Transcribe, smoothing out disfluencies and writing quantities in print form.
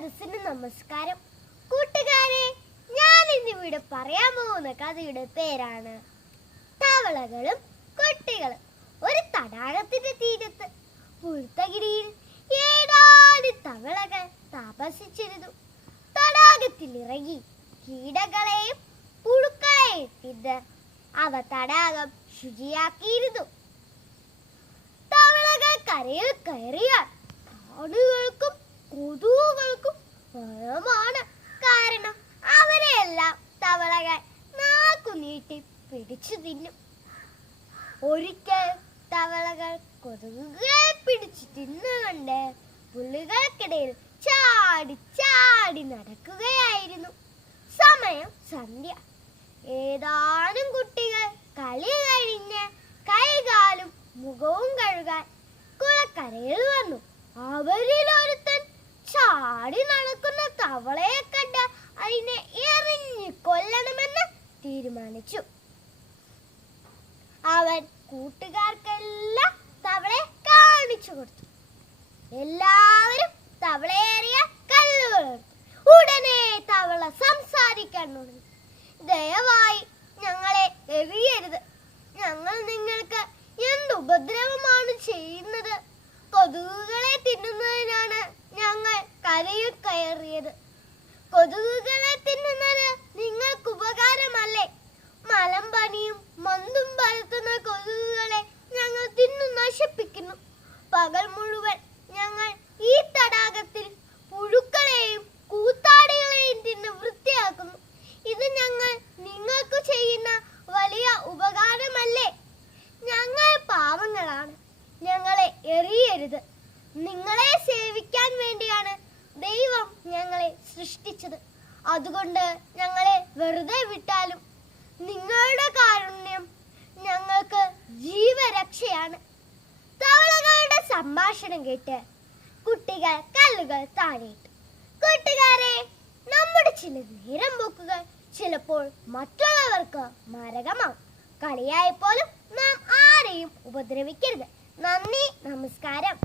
സദസ്സിന് നമസ്കാരം. കൂട്ടുകാരെ, ഞാൻ ഇന്നിവിടെ പറയാൻ പോകുന്ന കഥയുടെ പേരാണ് തവളകളും കുട്ടികളും. ഒരു തടാകത്തിന്റെ തീരത്ത് പുൽത്തകിടിയിൽ ഏതാനും തവളകൾ താമസിച്ചിരുന്നു. തടാകത്തിൽ ഇറങ്ങി കീടങ്ങളെയും പുഴുക്കളെയും തിന്ന് അവ തടാകം ശുചിയാക്കിയിരുന്നു. തവളകൾ കരയിൽ കയറിയാൽ ആടുകൾക്കും കൊതുകുകൾക്കും ഭയമാണ്. കാരണം അവരെയെല്ലാം തവളകൾ നാക്കുനീട്ടി പിടിച്ചു തിന്നും. ഒരിക്കൽ തവളകൾ കൊതുകുകളെ പിടിച്ചു തിന്നുകൊണ്ട് പുല്ലുകൾക്കിടയിൽ ചാടി ചാടി നടക്കുകയായിരുന്നു. സമയം സന്ധ്യ. ഏതാനും കുട്ടികൾ കളി കഴിഞ്ഞ് കൈകാലും മുഖവും കഴുകാൻ കുളക്കരയിൽ വന്നു. അവരിൽ ഒരുത്തൻ ചാടി നടക്കുന്ന തവളയെ കണ്ട് അതിനെ എറിഞ്ഞു കൊല്ലണമെന്ന് തീരുമാനിച്ചു. അവൻ കൂട്ടുകാർക്കെല്ലാം തവളയെ കാണിച്ചു കൊടുത്തു. എല്ലാവരും തവളയേറിയ കല്ലുകൾ എടുത്തു. ഉടനെ തവള സംസാരിക്കാൻ തുടങ്ങി. ദയവായി ഞങ്ങളെ എറിയരുത്. ഞങ്ങൾ നിങ്ങൾക്ക് എന്ത് ഉപദ്രവമാണ് ചെയ്യുന്നത്? കൊതുകുകളെ തിന്നുന്നതിനാണ് ഞങ്ങൾ കരയിൽ കയറിയത്. കൊതുകുകളെ തിന്നുന്നത് നിങ്ങൾക്ക് ഉപകാരമല്ലേ? മലമ്പനിയും മന്തും പരത്തുന്ന കൊതുകുകളെ ഞങ്ങൾ തിന്നു നശിപ്പിക്കുന്നു. പകൽ മുഴുവൻ ഞങ്ങൾ ഈ തടാകത്തിൽ പുഴുക്കളെയും കൂത്താടികളെയും തിന്ന് വൃത്തിയാക്കുന്നു. ഇത് ഞങ്ങൾ നിങ്ങൾക്ക് ചെയ്യുന്ന വലിയ ഉപകാരമല്ലേ? ഞങ്ങൾ പാവങ്ങളാണ്. ഞങ്ങളെ എറിയരുത്. നിങ്ങളെ സേവിക്കാൻ വേണ്ടിയാണ് ദൈവം ഞങ്ങളെ സൃഷ്ടിച്ചത്. അതുകൊണ്ട് ഞങ്ങളെ വെറുതെ വിട്ടാലും നിങ്ങളുടെ കാരുണ്യം ഞങ്ങൾക്ക് ജീവരക്ഷയാണ്. തവളകളുടെ സംഭാഷണം കേട്ട് കുട്ടികൾ കല്ലുകൾ താഴെയിട്ടു. കൂട്ടുകാരെ, നമ്മുടെ ചില നേരം പോക്കുകൾ ചിലപ്പോൾ മറ്റുള്ളവർക്ക് മാരകമാവും. കളിയായപ്പോലും നാം ആരെയും ഉപദ്രവിക്കരുത്. നന്ദി, നമസ്കാരം.